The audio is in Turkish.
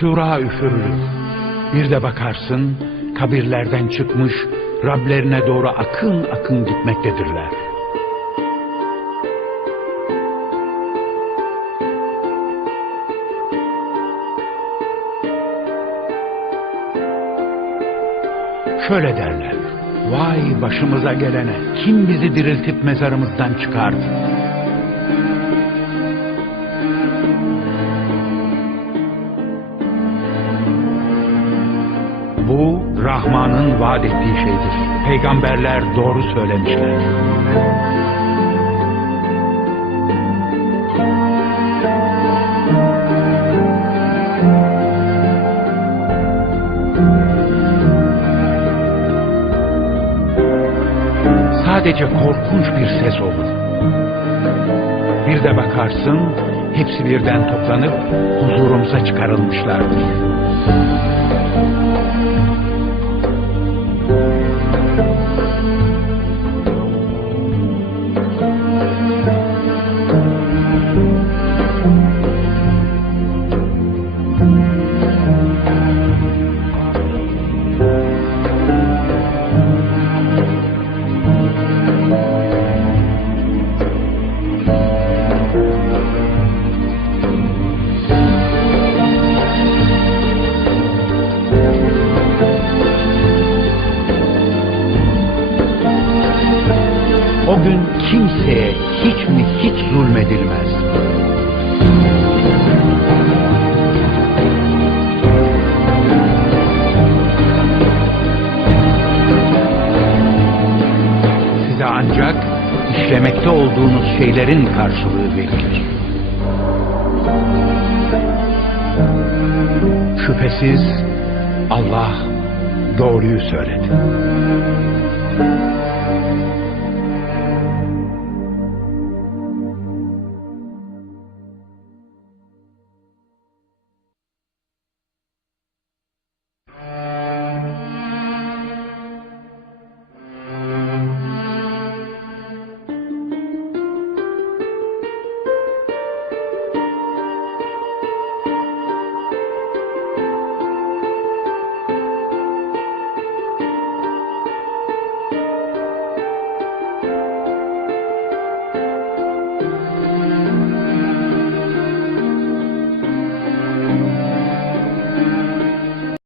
Sura üfürülür. Bir de bakarsın kabirlerden çıkmış Rablerine doğru akın akın gitmektedirler. Şöyle derler. Vay başımıza gelene. Kim bizi diriltip mezarımızdan çıkardı? Rahman'ın vaat ettiği şeydir. Peygamberler doğru söylemişler. Sadece korkunç bir ses olur. Bir de bakarsın hepsi birden toplanıp huzurumuza çıkarılmışlardır. O gün kimseye hiç mi hiç zulmedilmez. Size ancak işlemekte olduğunuz şeylerin karşılığı verilir. Şüphesiz Allah doğruyu söyledi.